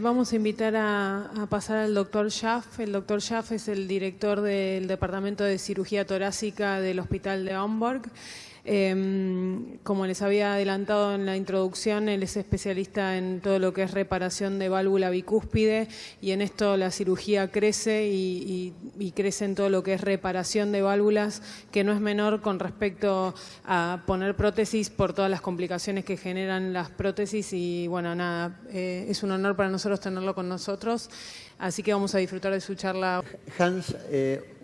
Vamos a invitar a pasar al doctor Schaff. El doctor Schaff es el director del Departamento de Cirugía Torácica del Hospital de Hamburg. Como les había adelantado en la introducción, él es especialista en todo lo que es reparación de válvula bicúspide, y en esto la cirugía crece y crece en todo lo que es reparación de válvulas, que no es menor con respecto a poner prótesis por todas las complicaciones que generan las prótesis. Y bueno, nada, es un honor para nosotros tenerlo con nosotros, así que vamos a disfrutar de su charla. Hans,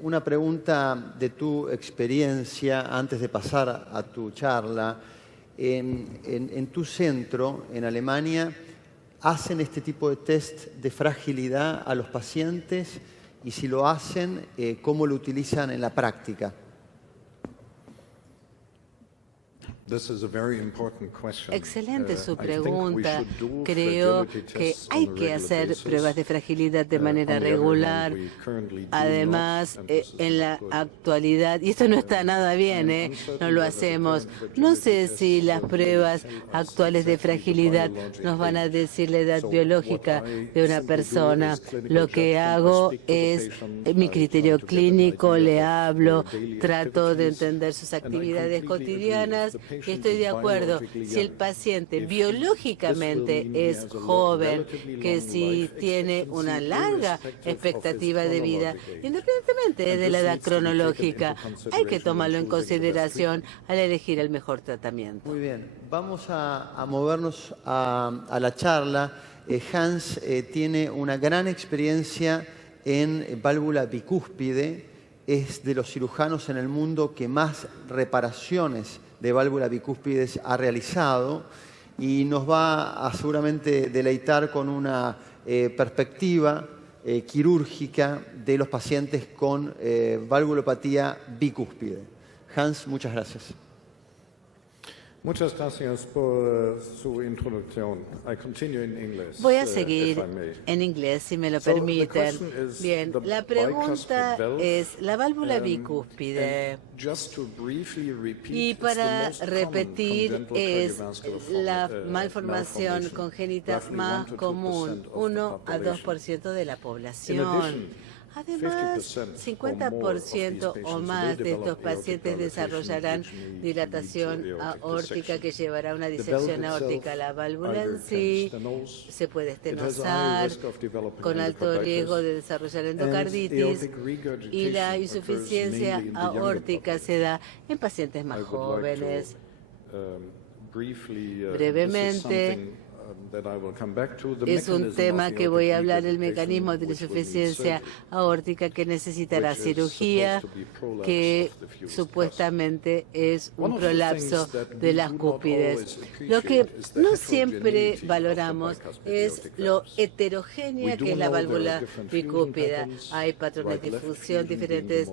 una pregunta de tu experiencia antes de pasar a tu charla. En tu centro, en Alemania, ¿hacen este tipo de test de fragilidad a los pacientes? Y si lo hacen, ¿cómo lo utilizan en la práctica? Excelente su pregunta. Creo que hay que hacer pruebas de fragilidad de manera regular. Además, en la actualidad, y esto no está nada bien, no lo hacemos. No sé si las pruebas actuales de fragilidad nos van a decir la edad biológica de una persona. Lo que hago es mi criterio clínico, le hablo, trato de entender sus actividades cotidianas. Y estoy de acuerdo, si el paciente biológicamente es joven, que si tiene una larga expectativa de vida, independientemente de la edad cronológica, hay que tomarlo en consideración al elegir el mejor tratamiento. Muy bien, vamos a movernos a la charla. Hans tiene una gran experiencia en válvula bicúspide, es de los cirujanos en el mundo que más reparaciones de válvula bicúspides ha realizado, y nos va a seguramente deleitar con una perspectiva quirúrgica de los pacientes con valvulopatía bicúspide. Hans, muchas gracias. Muchas gracias por su introducción. Voy a seguir en inglés, si me lo permiten. Bien, la pregunta es la válvula bicúspide. Y para repetir, es la malformación congénita más común, 1 a 2% de la población. Además, 50% o más de estos pacientes desarrollarán dilatación aórtica que llevará a una disección aórtica. La válvula en sí se puede estenosar con alto riesgo de desarrollar endocarditis, y la insuficiencia aórtica se da en pacientes más jóvenes. Brevemente, es un tema que voy a hablar, el mecanismo de la insuficiencia aórtica que necesitará cirugía, que supuestamente es un prolapso de las cúspides. Lo que no siempre valoramos es lo heterogénea que es la válvula bicúspida. Hay patrones de difusión diferentes,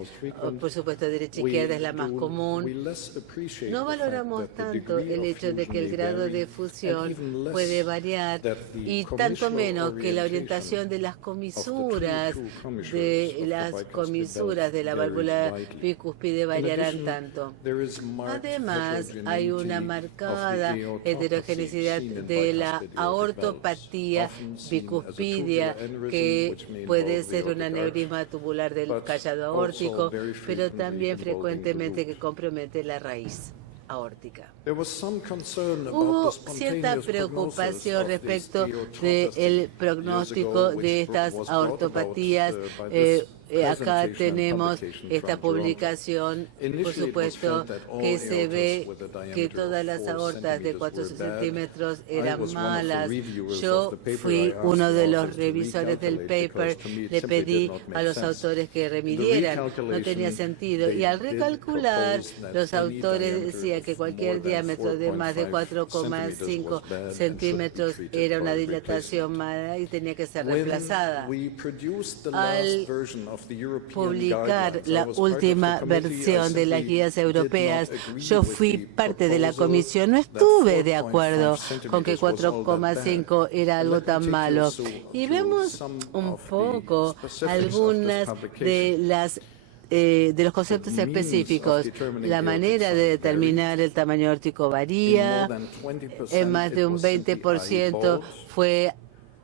por supuesto derecha e izquierda es la más común. No valoramos tanto el hecho de que el grado de fusión puede variar, y tanto menos que la orientación de las comisuras de la válvula bicúspide variarán tanto. Además, hay una marcada heterogeneidad de la aortopatía bicúspida, que puede ser un aneurisma tubular del callado aórtico, pero también frecuentemente que compromete la raíz aórtica. Hubo cierta preocupación respecto del pronóstico de estas aortopatías. Acá tenemos esta publicación, por supuesto, que se ve que todas las aortas de 4 centímetros eran malas. Yo fui uno de los revisores del paper, le pedí a los autores que remidieran, no tenía sentido. Y al recalcular, los autores decían que cualquier diámetro de más de 4,5 centímetros era una dilatación mala y tenía que ser reemplazada. Al publicar la última versión de las guías europeas, yo fui parte de la comisión. No estuve de acuerdo con que 4,5 era algo tan malo. Y vemos un poco algunas de los conceptos específicos. La manera de determinar el tamaño aórtico varía. En más de un 20% fue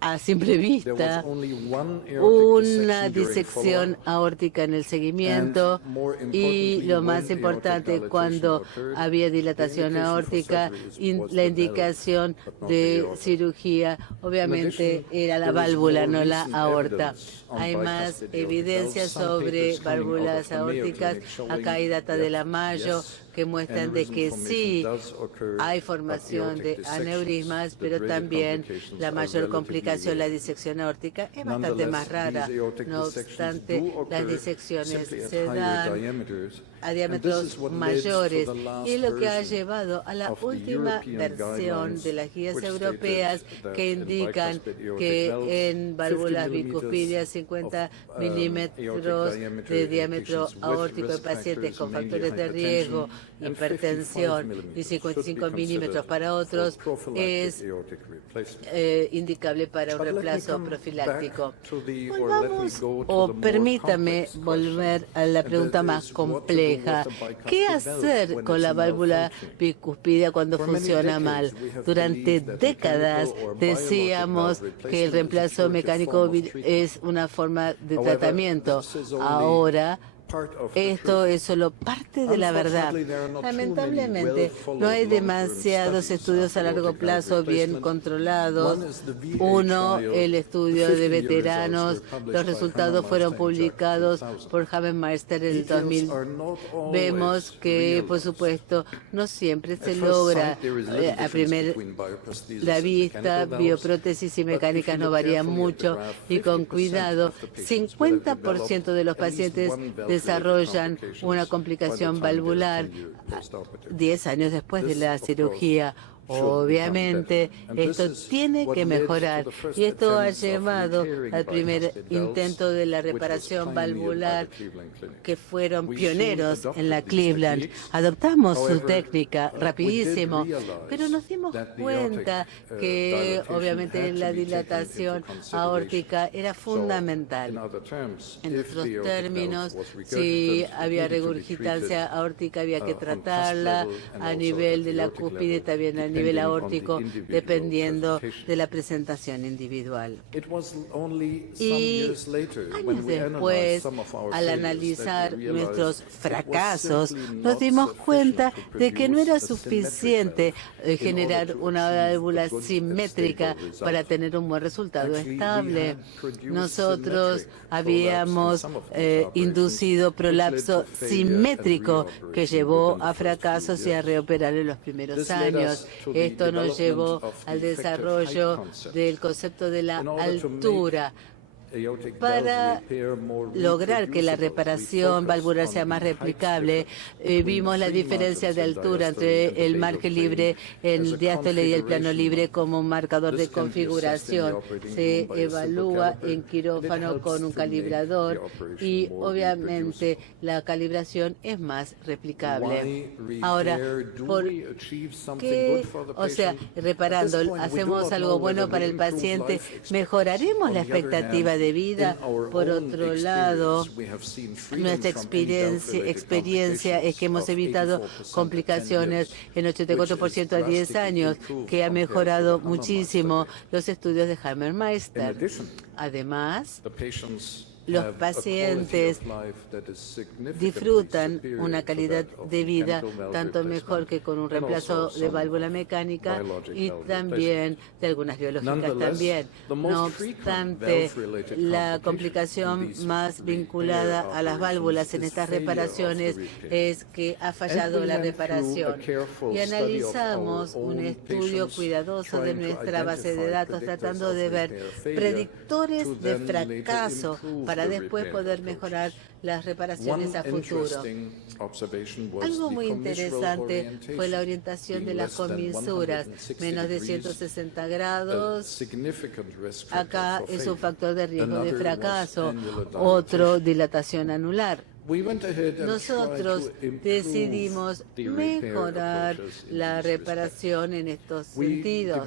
a simple vista una disección aórtica en el seguimiento y lo más importante, cuando había dilatación aórtica, la indicación de cirugía obviamente era la válvula, no la aorta. Hay más evidencia sobre válvulas aórticas. Acá hay data de la Mayo que muestran de que sí hay formación de aneurismas, pero también la mayor complicación, la disección aórtica, es bastante más rara. No obstante, las disecciones se dan a diámetros mayores, y es lo que ha llevado a la última versión de las guías europeas que indican que en válvulas bicuspídeas 50 milímetros de diámetro aórtico en pacientes con factores de riesgo, hipertensión, y 55 milímetros para otros es indicable para un reemplazo profiláctico. Volvamos, o permítame volver a la pregunta más compleja. ¿Qué hacer con la válvula bicuspidea cuando funciona mal? Durante décadas decíamos que el reemplazo mecánico es una forma de tratamiento. Ahora, esto es solo parte de la verdad. Lamentablemente, no hay demasiados estudios a largo plazo bien controlados. Uno, el estudio de veteranos. Los resultados fueron publicados por Habermeister en el 2000. Vemos que, por supuesto, no siempre se logra. A primera vista, bioprótesis y mecánicas no varían mucho, y con cuidado, 50% de los pacientes desarrollan una complicación valvular 10 años después de la cirugía. Obviamente, esto tiene que mejorar, y esto ha llevado al primer intento de la reparación valvular, que fueron pioneros en la Cleveland. Adoptamos su técnica rapidísimo, pero nos dimos cuenta que obviamente la dilatación aórtica era fundamental. En otros términos, si había regurgitancia aórtica, había que tratarla a nivel de la cúspide, también a nivel aórtico, dependiendo de la presentación individual. Y años después, al analizar nuestros fracasos, nos dimos cuenta de que no era suficiente generar una válvula simétrica para tener un buen resultado estable. Nosotros habíamos inducido prolapso simétrico, que llevó a fracasos y a reoperar en los primeros años. Esto nos llevó al desarrollo del concepto de la altura. Para lograr que la reparación valvular sea más replicable, vimos la diferencia de altura entre el margen libre, el diástole y el plano libre como un marcador de configuración. Se evalúa en quirófano con un calibrador, y obviamente la calibración es más replicable. Ahora, ¿por qué? O sea, reparando, hacemos algo bueno para el paciente, mejoraremos la expectativa de vida. Por otro lado, nuestra experiencia es que hemos evitado complicaciones en 84% a 10 años, que ha mejorado muchísimo los estudios de Habermeister. Además, los pacientes disfrutan una calidad de vida tanto mejor que con un reemplazo de válvula mecánica, y también de algunas biológicas también. No obstante, la complicación más vinculada a las válvulas en estas reparaciones es que ha fallado la reparación. Y analizamos un estudio cuidadoso de nuestra base de datos, tratando de ver predictores de fracaso para después poder mejorar las reparaciones a futuro. Algo muy interesante fue la orientación de las comisuras, menos de 160 grados. Acá es un factor de riesgo de fracaso. Otro, dilatación anular. Nosotros decidimos mejorar la reparación en estos sentidos.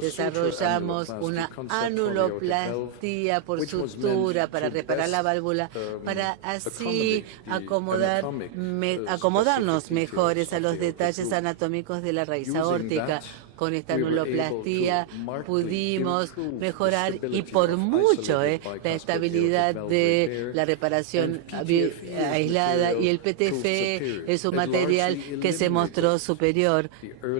Desarrollamos una anuloplastía por sutura para reparar la válvula, para así acomodarnos mejores a los detalles anatómicos de la raíz aórtica. con esta anuloplastía pudimos mejorar y por mucho la estabilidad de la reparación aislada, y el PTFE es un material que se mostró superior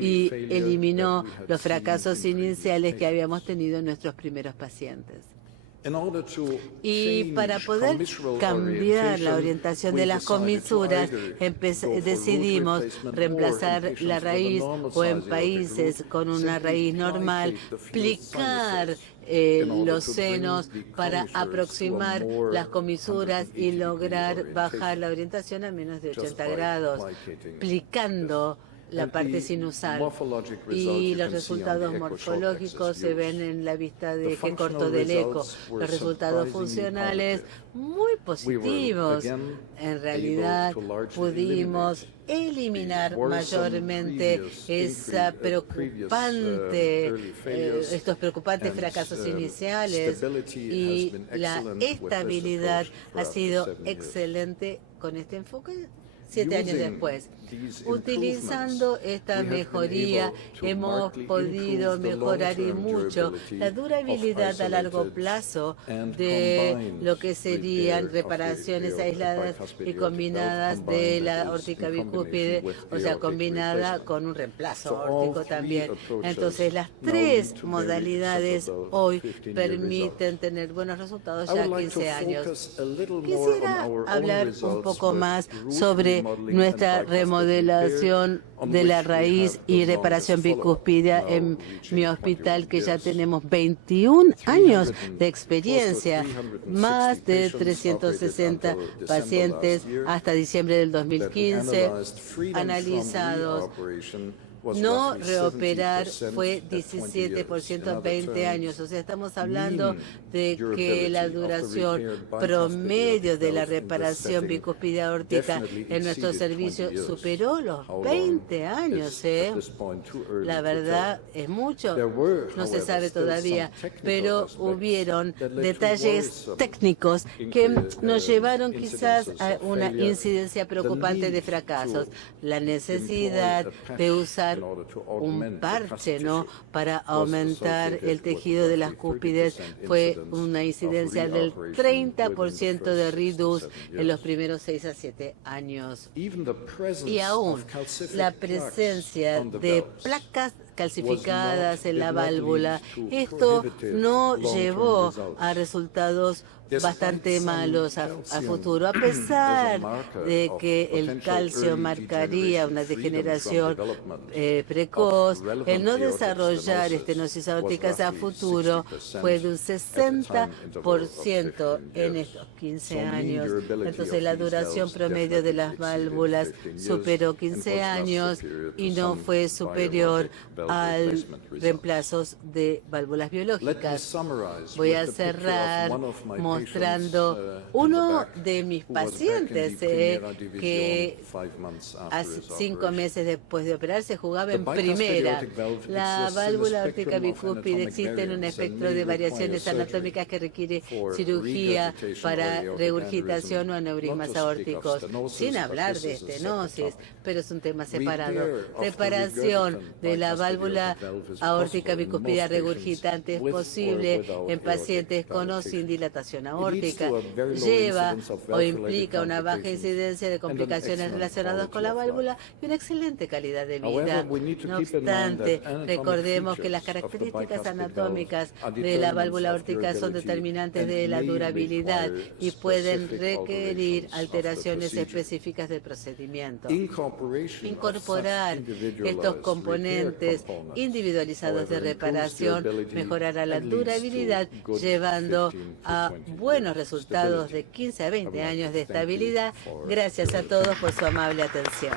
y eliminó los fracasos iniciales que habíamos tenido en nuestros primeros pacientes. Y para poder cambiar la orientación de las comisuras, decidimos reemplazar la raíz, o en países con una raíz normal, plicar los senos para aproximar las comisuras y lograr bajar la orientación a menos de 80 grados, plicando la parte sinusal. Y los resultados morfológicos se ven en la vista de eje corto del eco. Los resultados funcionales muy positivos. En realidad pudimos eliminar mayormente estos preocupantes fracasos iniciales, y la estabilidad ha sido excelente con este enfoque 7 años después. Utilizando esta mejoría hemos podido mejorar y mucho la durabilidad a largo plazo de lo que serían reparaciones aisladas y combinadas de la aórtica bicúspide, o sea, combinada con un reemplazo aórtico también. Entonces, las 3 modalidades hoy permiten tener buenos resultados ya a 15 años. Quisiera hablar un poco más sobre nuestra remodelación de la raíz y reparación bicúspide en mi hospital, que ya tenemos 21 años de experiencia, más de 360 pacientes hasta diciembre del 2015 analizados. No reoperar fue 17% en 20 años. O sea, estamos hablando de que la duración promedio de la reparación bicúspide aórtica en nuestro servicio superó los 20 años. La verdad es mucho, no se sabe todavía, pero hubieron detalles técnicos que nos llevaron quizás a una incidencia preocupante de fracasos. La necesidad de usar un parche, para aumentar el tejido de las cúspides fue una incidencia del 30% de reduce en los primeros 6 a 7 años. Y aún la presencia de placas calcificadas en la válvula, esto no llevó a resultados bastante malos a futuro, a pesar de que el calcio marcaría una degeneración precoz. El no desarrollar estenosis aórticas a futuro fue de un 60% en estos 15 años. Entonces, la duración promedio de las válvulas superó 15 años y no fue superior a reemplazos de válvulas biológicas. Voy a cerrar mostrando uno de mis pacientes que hace 5 meses después de operarse jugaba en primera. La válvula aórtica bicúspide existe en un espectro de variaciones anatómicas que requiere cirugía para regurgitación o aneurismas aórticos, sin hablar de estenosis, pero es un tema separado. Reparación de la válvula aórtica bicúspide regurgitante es posible en pacientes con o sin dilatación aórtica. Lleva o implica una baja incidencia de complicaciones relacionadas con la válvula y una excelente calidad de vida. No obstante, recordemos que las características anatómicas de la válvula aórtica son determinantes de la durabilidad y pueden requerir alteraciones específicas del procedimiento. Incorporar estos componentes individualizados de reparación mejorará la durabilidad, llevando a buenos resultados de 15 a 20 años de estabilidad. Gracias a todos por su amable atención.